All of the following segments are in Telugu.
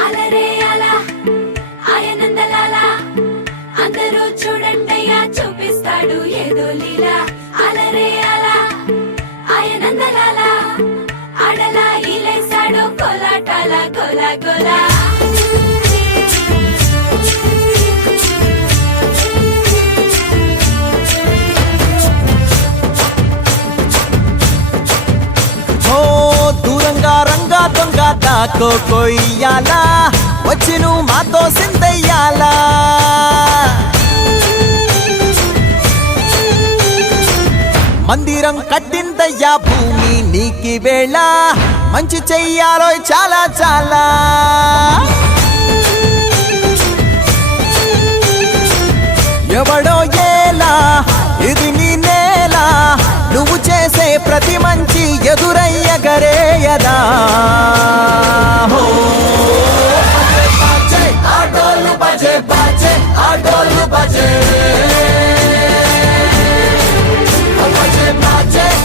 అలరే అలా ఆయనందలాల అందరూ చూడండయ్యా చూపిస్తాడు ఏదో లీలా అలరే అలా ఆయనందలాల ఆడలా ఇలేసాడు కోలాటాల గోలా గోలా దూరంగా రంగా దొంగ దాకో కొయ్యాలా వచ్చి నువ్వు మాతో సిందయ్యాలా మందిరం కట్టిందయ్యా భూమి నీకి వేళ మంచి చెయ్యాలో చాలా చాలా ఎవడో ఏలా ఇది నీ నేల నువ్వు చేసే ప్రతి మంచి ఎదురయ్యగరేయదా ఆటోలు బజే బజే ఆటోలు బజే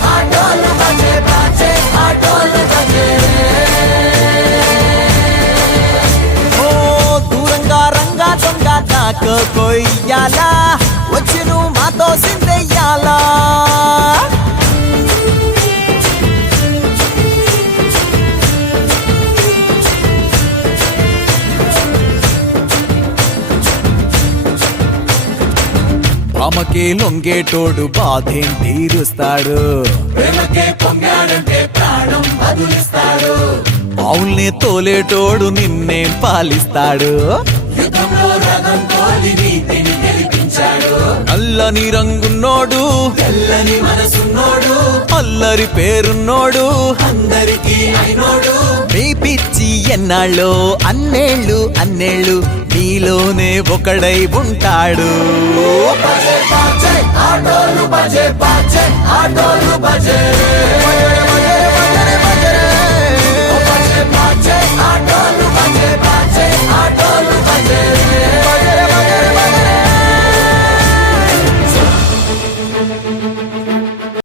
ఆటోలు బజే బజే ఆటోలు బజే దూరంగా రంగా దొంగ దాకా కొయ్యాలా వచ్చి నువ్వు మాతో సిందెయ్యాలా ఆమెకే లొంగేటోడు బాధేం తీరుస్తాడు అవుల్ని తోలేటోడు నిన్నే పాలిస్తాడు నల్లని రంగున్నోడు తెల్లని మనసున్నోడు అల్లరి పేరున్నోడు అందరికీ అయినోడు మీ పిచ్చి ఎన్నాళ్ళో అన్నేళ్ళు అన్నేళ్ళు నీలోనే ఒకడై ఉంటాడు